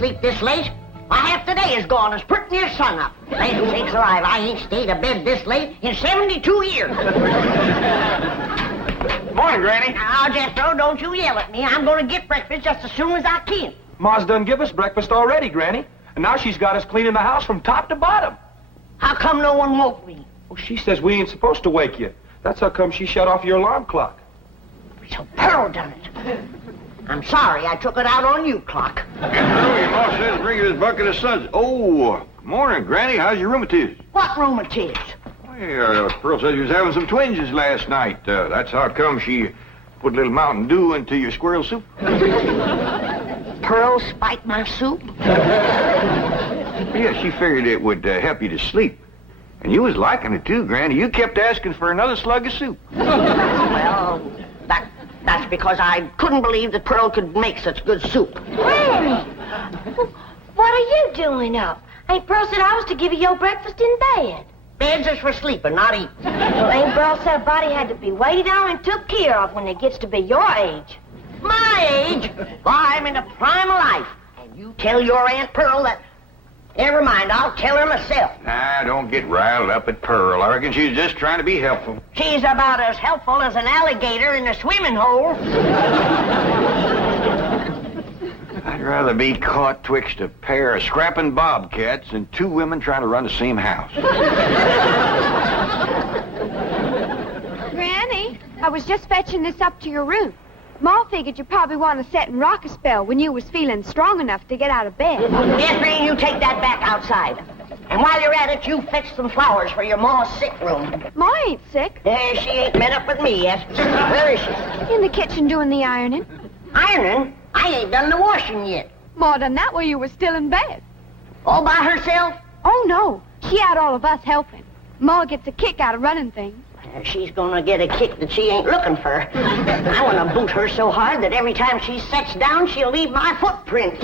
sleep this late. My half the day is gone as pretty near sun up. Land sakes alive, I ain't stayed abed this late in 72 years. Morning, Granny. Now, Jethro, don't you yell at me. I'm going to get breakfast just as soon as I can. Ma's done give us breakfast already, Granny. And now she's got us cleaning the house from top to bottom. How come no one woke me? Well, she says we ain't supposed to wake you. That's how come she shut off your alarm clock. So Pearl done it. I'm sorry I took it out on you, Clock. Your ma says bring you this bucket of suds. Oh, morning, Granny. How's your rheumatiz? What rheumatiz? Well, Pearl said you was having some twinges last night. That's how come she put a little Mountain Dew into your squirrel soup. Pearl spiked my soup? Yeah, she figured it would help you to sleep. And you was liking it too, Granny. You kept asking for another slug of soup. Well, that's because I couldn't believe that Pearl could make such good soup. Granny, what are you doing up? Ain't Pearl said I was to give you your breakfast in bed? Beds is for sleeping, not eating. Well, ain't Pearl said a body had to be waited on and took care of when it gets to be your age? My age? Why, I'm in the prime of life. And you tell your Aunt Pearl that... Never mind, I'll tell her myself. Nah, don't get riled up at Pearl. I reckon she's just trying to be helpful. She's about as helpful as an alligator in a swimming hole. I'd rather be caught twixt a pair of scrapping bobcats than two women trying to run the same house. Granny, I was just fetching this up to your room. Ma figured you probably want to sit and rock a spell when you was feeling strong enough to get out of bed. Jeffrey, you take that back outside. And while you're at it, you fetch some flowers for your ma's sick room. Ma ain't sick. She ain't met up with me yet. Where is she? In the kitchen doing the ironing. Ironing? I ain't done the washing yet. Ma done that while you was still in bed. All by herself? Oh, no. She had all of us helping. Ma gets a kick out of running things. She's gonna get a kick that she ain't looking for. I wanna boot her so hard that every time she sets down, she'll leave my footprints.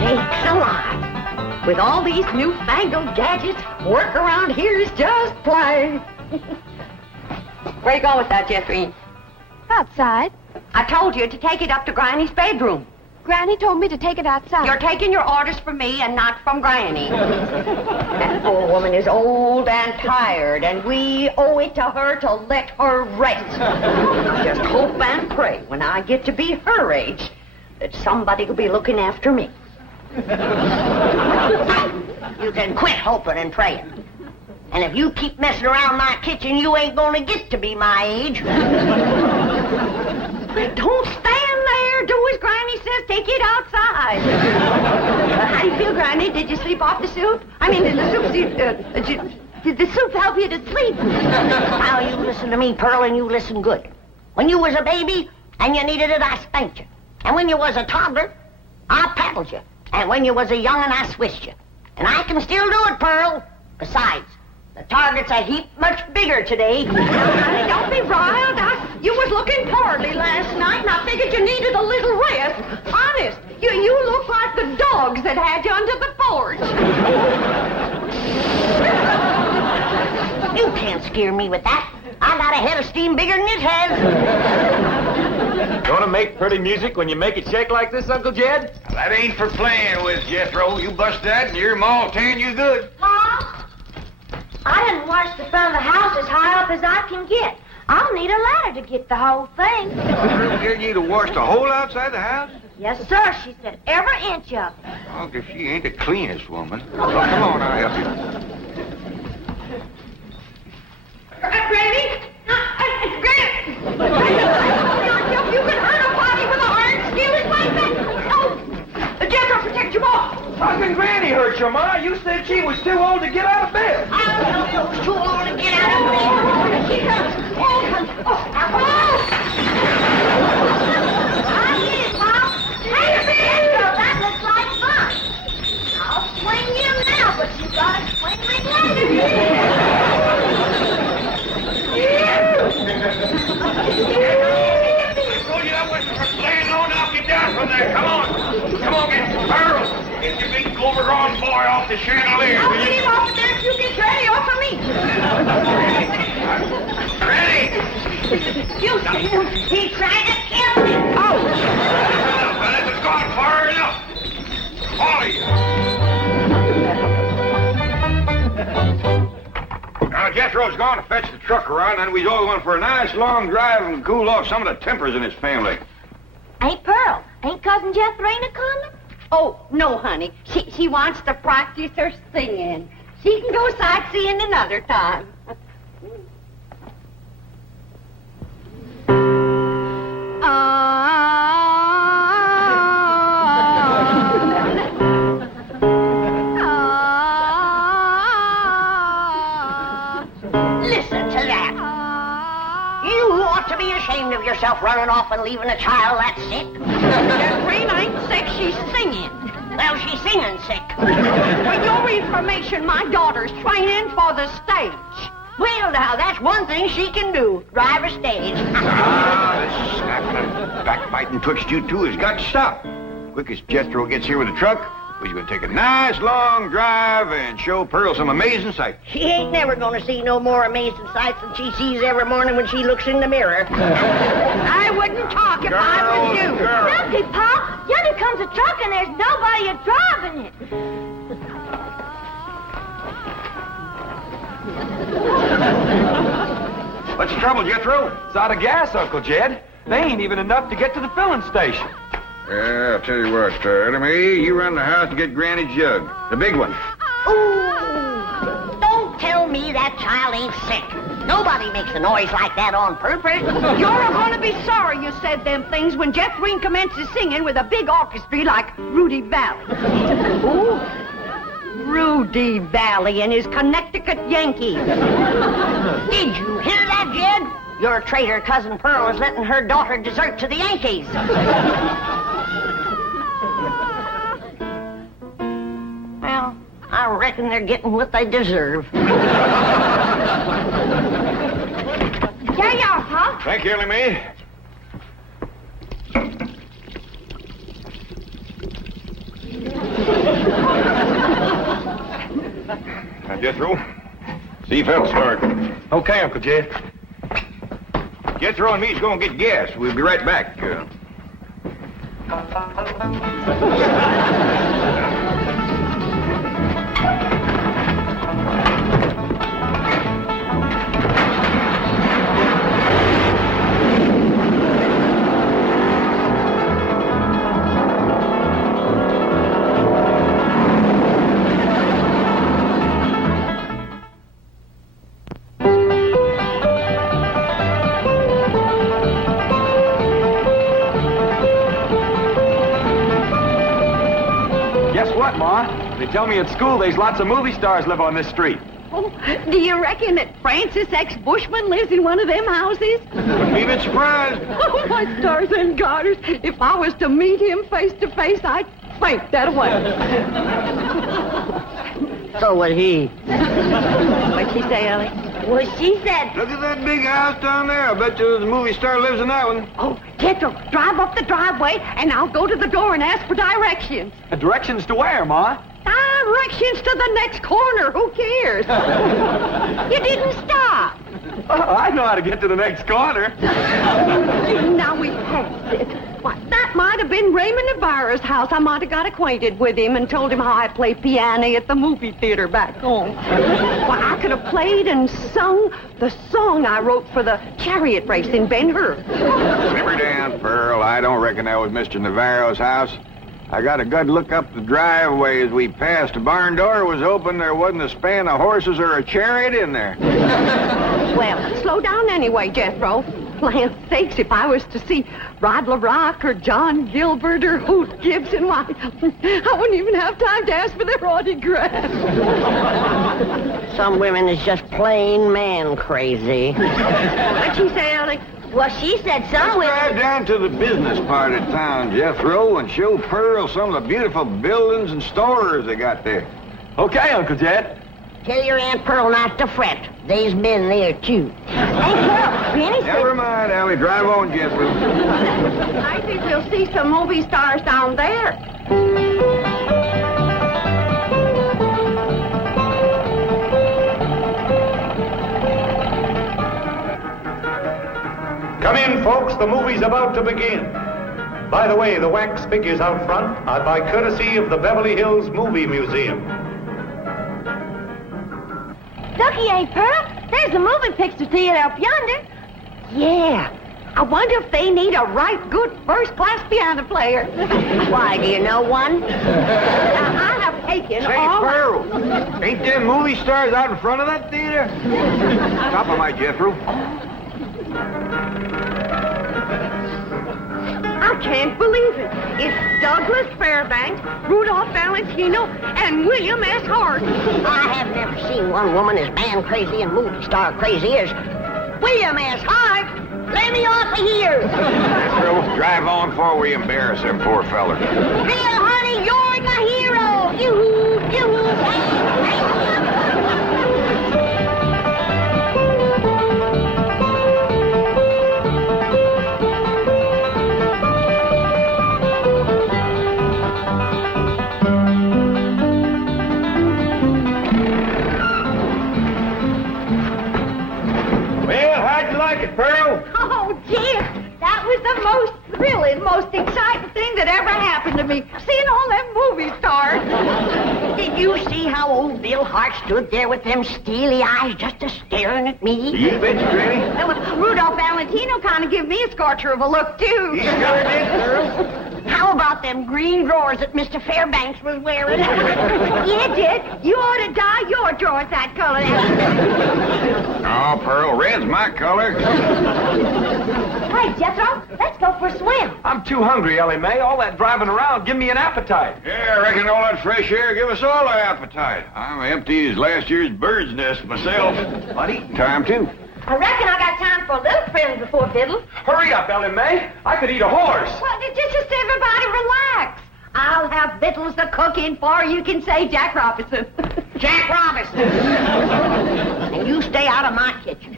Sakes alive. With all these newfangled gadgets, work around here is just plain. Where you going with that, Jeffrey? Outside. I told you to take it up to Granny's bedroom. Granny told me to take it outside. You're taking your orders from me and not from Granny. That poor woman is old and tired, and we owe it to her to let her rest. I just hope and pray when I get to be her age that somebody will be looking after me. You can quit hoping and praying. And if you keep messing around my kitchen, you ain't gonna get to be my age. Don't stand there. Do as Granny says. Take it outside. How do you feel, Granny? Did you sleep off the soup? I mean, did the soup help you to sleep? Now, you listen to me, Pearl, and you listen good. When you was a baby and you needed it, I spanked you. And when you was a toddler, I paddled you. And when you was a young'un, I switched you. And I can still do it, Pearl. Besides, the target's a heap much bigger today. Honey, don't be riled. You was looking poorly last night, and I figured you needed a little rest. Honest, you look like the dogs that had you under the porch. You can't scare me with that. I got a head of steam bigger than it has. Gonna make pretty music when you make it shake like this, Uncle Jed? That ain't for playing with, Jethro. You bust that and your ma'll tan you good. Ma, I didn't wash the front of the house as high up as I can get. I'll need a ladder to get the whole thing. You need to wash the whole outside the house? Yes, sir, she said. Every inch of it. Oh, if she ain't the cleanest woman. Well, come on, I'll help you. Granny? Granny! You can hurt a body with an iron skillet like that? Oh! Jethro, protect your mom! How can Granny hurt your ma? You said she was too old to get out of bed. I don't know if it was too old to get out of bed. I get it, Mom. Hey, Jethro, that looks like fun. I'll swing you now, but you gotta swing me later. Told you that wasn't for playing on. I'll get down from there. Come on. Come on, get Pearl. Get your big overgrown boy off the chandelier. I'll get him off there if you get Granny off of me. Granny! You, he tried to kill me. Oh! Jethro's gone to fetch the truck around, and we's all going for a nice long drive and cool off some of the tempers in his family. Hey, Pearl, ain't Cousin Jethrina coming? Oh, no, honey. She wants to practice her singing. She can go sightseeing another time. Listen to that. You ought to be ashamed of yourself running off and leaving a child that sick. Jethrina ain't sick, she's singing. Well, she's singing sick. For your information, my daughter's training for the stage. Well, now, that's one thing she can do, drive a stage. This snapping and backbiting twixt you two has got to stop. Quick as Jethro gets here with the truck, we're going to take a nice long drive and show Pearl some amazing sights. She ain't never gonna see no more amazing sights than she sees every morning when she looks in the mirror. I wouldn't talk if I was you. Look, Pop, yonder comes a truck and there's nobody driving it. What's the trouble, Jethro? It's out of gas, Uncle Jed. They ain't even enough to get to the filling station. Yeah, I'll tell you what, Ellie, you run the house and get Granny's jug. The big one. Ooh, don't tell me that child ain't sick. Nobody makes a noise like that on purpose. You're going to be sorry you said them things when Jethrina commences singing with a big orchestra like Rudy Valley. Ooh, Rudy Valley and his Connecticut Yankees. Did you hear that, Jed? Your traitor Cousin Pearl is letting her daughter desert to the Yankees. Well, I reckon they're getting what they deserve. Here you are, Pop. Thank you, Ellie Mae. Now, Jethro, see if that'll start. Okay, Uncle Jed. Jethro and me's going to get gas. We'll be right back. They tell me at school there's lots of movie stars live on this street. Oh, do you reckon that Francis X. Bushman lives in one of them houses? Wouldn't be a bit surprised. Oh, my stars and garters. If I was to meet him face to face, I'd faint that away. So would he. What'd she say, Ellie? Well, she said... Look at that big house down there. I bet you the movie star lives in that one. Oh, Jethro, drive up the driveway, and I'll go to the door and ask for directions. Directions to where, Ma? Directions to the next corner. Who cares? You didn't stop. I know how to get to the next corner. Now we passed it. Why, that might have been Raymond Navarro's house. I might have got acquainted with him and told him how I play piano at the movie theater back home. Why, I could have played and sung the song I wrote for the chariot race in Ben-Hur. Simmer down, Pearl. I don't reckon that was Mr. Navarro's house. I got a good look up the driveway as we passed. The barn door was open. There wasn't a span of horses or a chariot in there. Well, slow down anyway, Jethro. Land's sakes, if I was to see Rod LaRock or John Gilbert or Hoot Gibson, why, I wouldn't even have time to ask for their autograph. Some women is just plain man crazy. What'd she say, Ellie? Well, she said some Let's drive women... down to the business part of town, Jethro, and show Pearl some of the beautiful buildings and stores they got there. Okay, Uncle Jed. Tell your Aunt Pearl not to fret. They's been there, too. Hey, Pearl, Granny said... Never mind, Allie. Drive on, Jethro. I think we'll see some movie stars down there. Come in, folks. The movie's about to begin. By the way, the wax figures out front are by courtesy of the Beverly Hills Movie Museum. Looky, Aunt Pearl. There's the moving picture theater up yonder. Yeah. I wonder if they need a right good first-class piano player. Why, do you know one? Now, I have taken Say, all... Pearl, ain't them movie stars out in front of that theater? Top of my Jethro. I can't believe it. It's Douglas Fairbanks, Rudolph Valentino, and William S. Hart. I have never seen one woman as man crazy and movie star crazy as William S. Hart. Let me off of here. Pearl, drive on before we embarrass them poor fellers. Bill, honey, you're my hero. Yoo-hoo, yoo-hoo, Well, how'd you like it, Pearl? Oh, Jim, that was the most thrilling, most exciting thing that ever happened to me. Seeing all them movie stars. Did you see how old Bill Hart stood there with them steely eyes just a-staring at me? You bet you, Granny. Rudolph Valentino kind of give me a scorcher of a look, too. You sure did, Pearl. How about them green drawers that Mr. Fairbanks was wearing? Yeah, Dick, you ought to dye your drawers that color. Oh, Pearl, red's my color. Hey, Jethro, let's go for a swim. I'm too hungry, Ellie Mae. All that driving around, give me an appetite. Yeah, I reckon all that fresh air give us all an appetite. I'm empty as last year's bird's nest myself. But eating time, too. I reckon I got time for a little friend before Biddle. Hurry up, Ellie Mae. I could eat a horse. Well, just everybody relax. I'll have victuals to cook in for you can say Jack Robinson. Jack Robinson. And you stay out of my kitchen.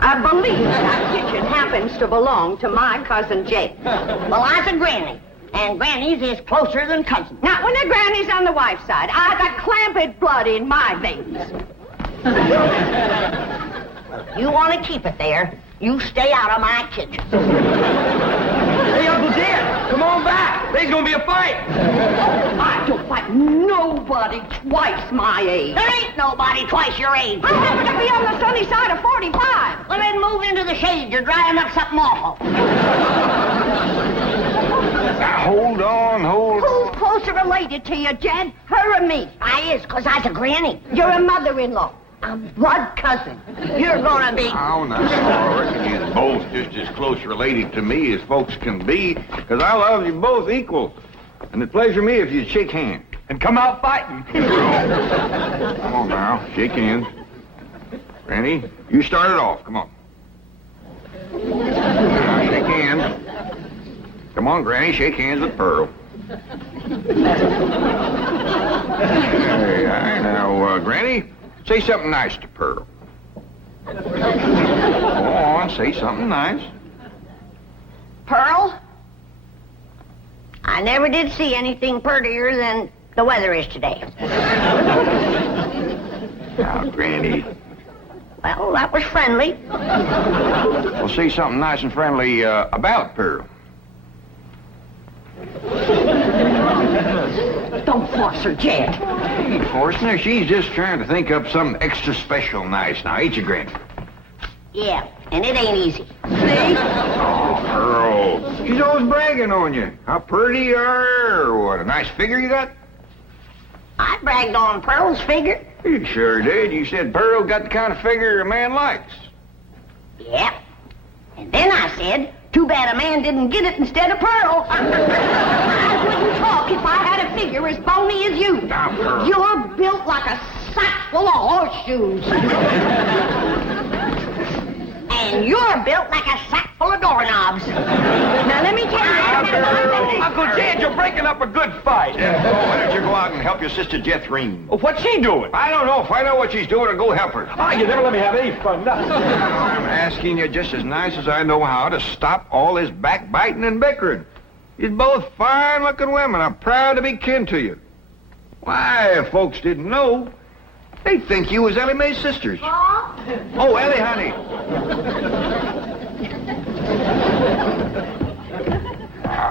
I believe that kitchen happens to belong to my cousin Jake. Well, I's a granny, and grannies is closer than cousins. Not when the granny's on the wife's side. I got clamped blood in my veins. You want to keep it there, you stay out of my kitchen. Hey, Uncle Dan, come on back. There's going to be a fight. I don't fight nobody twice my age. There ain't nobody twice your age. I happen to be on the sunny side of 45. Well, then move into the shade. You're drying up something awful. Now, hold on. Who's closer related to you, Jed? Her or me? I is, 'cause I's a granny. You're a mother-in-law. A blood cousin. You're gonna be... Oh, no, I reckon you're both just as close related to me as folks can be, 'cause I love you both equal. And it'd pleasure me if you'd shake hands. And come out fighting. Come on now, shake hands. Granny, you start it off. Come on. Now, shake hands. Come on, Granny, shake hands with Pearl. Hey, now, Granny, say something nice to Pearl. Go on, say something nice. Pearl? I never did see anything prettier than the weather is today. Now, Granny. Well, that was friendly. Well, say something nice and friendly about Pearl. Don't force her, Jed. Hey, Forstner, she's just trying to think up something extra special nice now, ain't you, Granny? Yeah, and it ain't easy. See? Oh, Pearl. She's always bragging on you. How pretty you are, or what a nice figure you got. I bragged on Pearl's figure. You sure did. You said Pearl got the kind of figure a man likes. Yep. And then I said, too bad a man didn't get it instead of Pearl. I wouldn't talk if I had a figure as bony as you. Now, Pearl. You're built like a sack full of horseshoes. And you're built like a sack full of doorknobs. Now, let me tell you... Uncle Dan, you're breaking up a good fight. Yeah, why don't you go out and help your sister Jethrine? Well, what's she doing? I don't know. Find out what she's doing and go help her. Ah, you never let me have any fun. No. I'm asking you just as nice as I know how to stop all this backbiting and bickering. You're both fine-looking women. I'm proud to be kin to you. Why, if folks didn't know, they'd think you was Ellie Mae's sisters. Oh, Ellie, honey.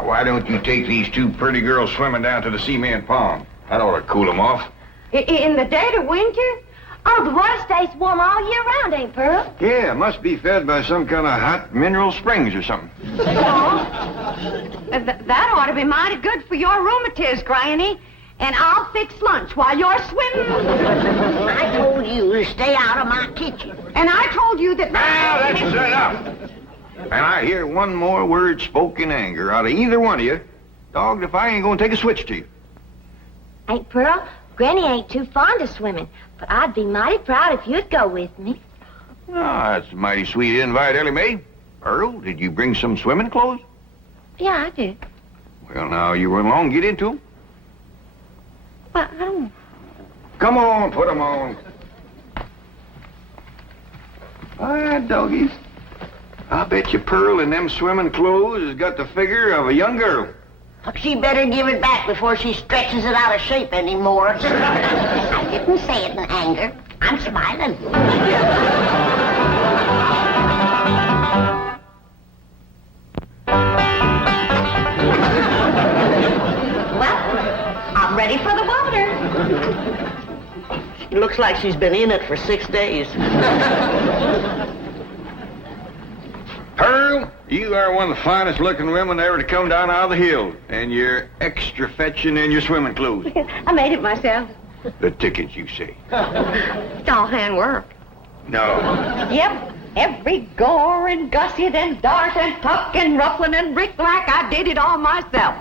Why don't you take these two pretty girls swimming down to the cement pond? That ought to cool them off. In the dead of winter? Oh, the water stays warm all year round, ain't Pearl? Yeah, must be fed by some kind of hot mineral springs or something. That ought to be mighty good for your rheumatiz, Granny. And I'll fix lunch while you're swimming. I told you to stay out of my kitchen. And I told you that... Now, that's enough. And I hear one more word spoken in anger out of either one of you, dogged if I ain't gonna take a switch to you. Ain't Pearl? Granny ain't too fond of swimming, but I'd be mighty proud if you'd go with me. Oh, that's a mighty sweet invite, Ellie Mae. Earl, did you bring some swimming clothes? Yeah, I did. Well, now, you run along, get into 'em. Well, I don't... Come on, put 'em on. All right, doggies. I bet you Pearl in them swimming clothes has got the figure of a young girl. She better give it back before she stretches it out of shape anymore. I didn't say it in anger. I'm smiling. Well, I'm ready for the water. It looks like she's been in it for 6 days. Pearl, you are one of the finest looking women ever to come down out of the hill. And you're extra fetching in your swimming clothes. I made it myself. The tickets, you say? It's all handwork. No. Yep. Every gore and gusset and dart and tuck and ruffling and brick-like, I did it all myself.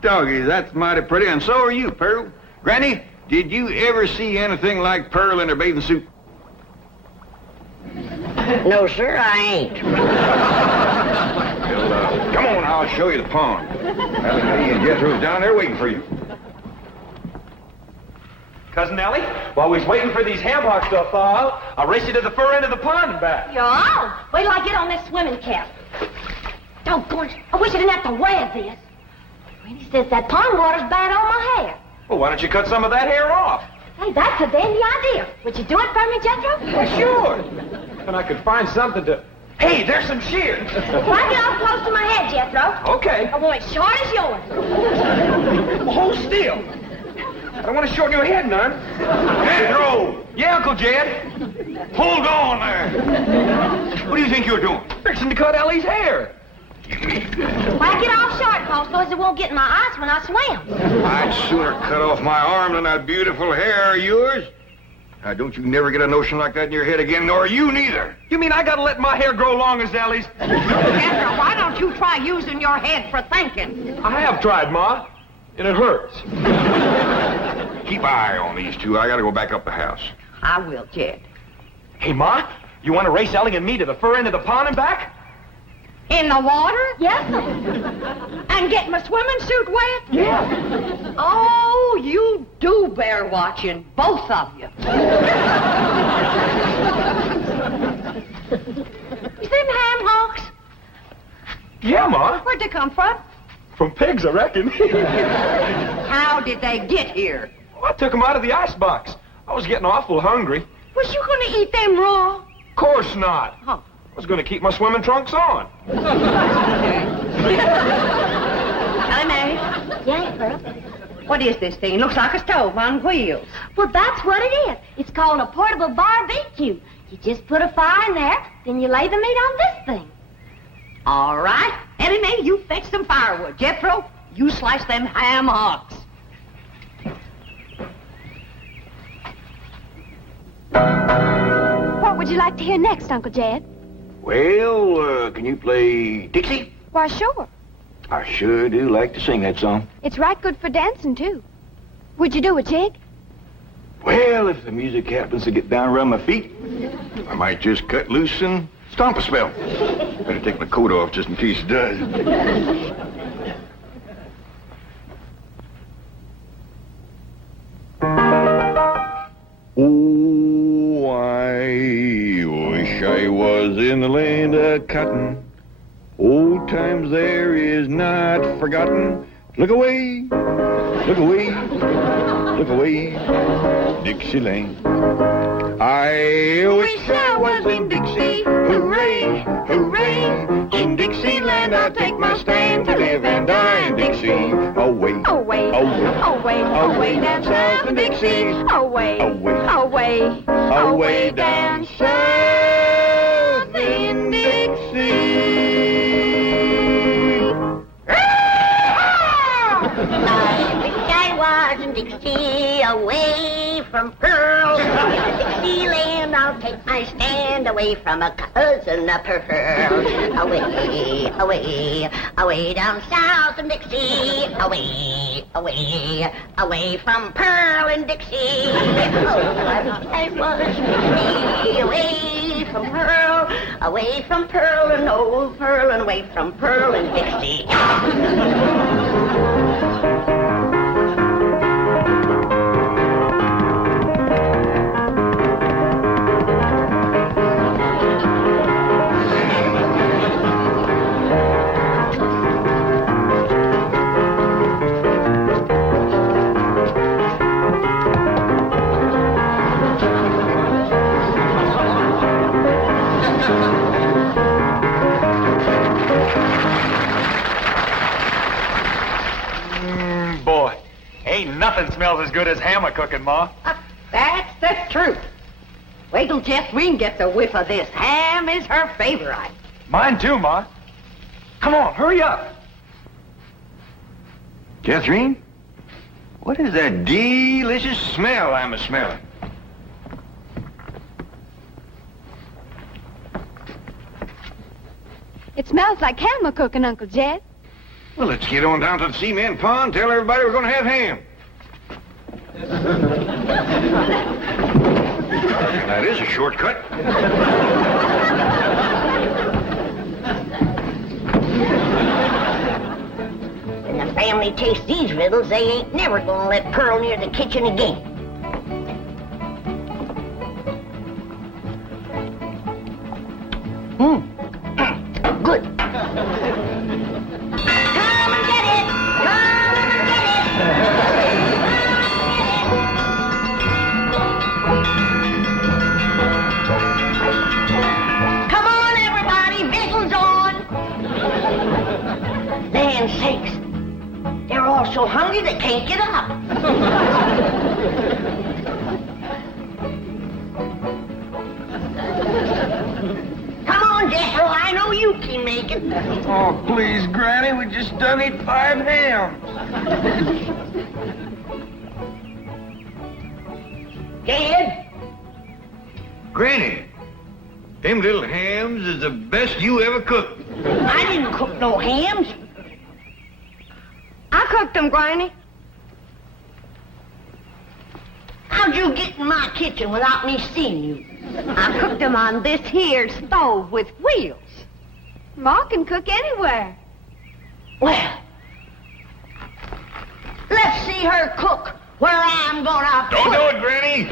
Doggies, that's mighty pretty, and so are you, Pearl. Granny, did you ever see anything like Pearl in her bathing suit? No, sir, I ain't. Well, come on, I'll show you the pond. Ellie Mae and Jethro's down there waiting for you. Cousin Ellie, while we was waiting for these ham hocks to thaw out, I'll race you to the fur end of the pond and back. Yo, wait till I get on this swimming cap. Doggone, I wish I didn't have to wear this. Granny says that pond water's bad on my hair. Well, why don't you cut some of that hair off? Hey, that's a dandy idea. Would you do it for me, Jethro? Well, sure. And I could find something to... Hey, there's some shears. Why get off close to my head, Jethro? Okay. I want it short as yours. Well, hold still. I don't want to shorten your head none. Jethro! Yeah, Uncle Jed. Hold on there! What do you think you're doing? Fixing to cut Ellie's hair. Why get off short, because it won't get in my eyes when I swim. I'd sooner cut off my arm than that beautiful hair of yours. Now, don't you never get a notion like that in your head again, nor you neither. You mean I gotta let my hair grow long as Ellie's? Jethro, why don't you try using your head for thinking? I have tried, Ma, and it hurts. Keep an eye on these two. I gotta go back up the house. I will, Jed. Hey, Ma, you want to race Ellie and me to the fur end of the pond and back? In the water? Yes, sir. And get my swimming suit wet? Yeah. Oh, you do bear watching, both of you. You seen ham hocks? Yeah, Ma. Where'd they come from? From pigs, I reckon. How did they get here? Well, I took them out of the icebox. I was getting awful hungry. Was you going to eat them raw? Of course not. Huh. I was going to keep my swimming trunks on. Ellie Mae, Yeah, Pearl. what is this thing? Looks like a stove on wheels. Well, that's what it is. It's called a portable barbecue. You just put a fire in there, then you lay the meat on this thing. All right. Ellie Mae, you fetch some firewood. Jethro, you slice them ham hocks. What would you like to hear next, Uncle Jed? Well, can you play Dixie? Why, sure. I sure do like to sing that song. It's right good for dancing, too. Would you do a jig? Well, if the music happens to get down around my feet, I might just cut loose and stomp a spell. Better take my coat off just in case it does. Oh, I wish I was in the land of cotton. Old times there is not forgotten. Look away, look away, look away, Dixieland. I wish I was in Dixie. Hooray, hooray. In Dixieland I take my stand to live and die in Dixie. Away, Away, Away down south in Dixie. Away down south in Dixie. I wish I was in Dixie, away from Pearl. Dixieland, I'll take my stand away from a cousin of Pearl. Away down south in Dixie. Away from Pearl and Dixie. Oh, I wish I was in Dixie, away from Pearl and old Pearl, and away from Pearl and Dixie. Boy, ain't nothing smells as good as hammer cooking, Ma. That's the truth. Wait till Jeffreen gets a whiff of this. Ham is her favorite. Mine too, Ma. Come on, hurry up. Catherine, what is that delicious smell I'm a-smelling? It smells like ham cooking, Uncle Jed. Well, let's get on down to the cement pond, tell everybody we're going to have ham. That is a shortcut. When the family tastes these riddles, they ain't never gonna let Pearl near the kitchen again. Good. Come and get it! Come and get it! Come on, everybody! Vigil's on! Land sakes! They're all so hungry they can't get up. Come on, Jethro, I know you can make it. Oh, please, Granny, we just done eat 5 hams. Dad? Granny, them little hams is the best you ever cooked. I didn't cook no hams. I cooked them, Granny. How'd you get in my kitchen without me seeing you? I cooked them on this here stove with wheels. Ma can cook anywhere. Well, let's see her cook where I'm gonna Don't do it, Granny.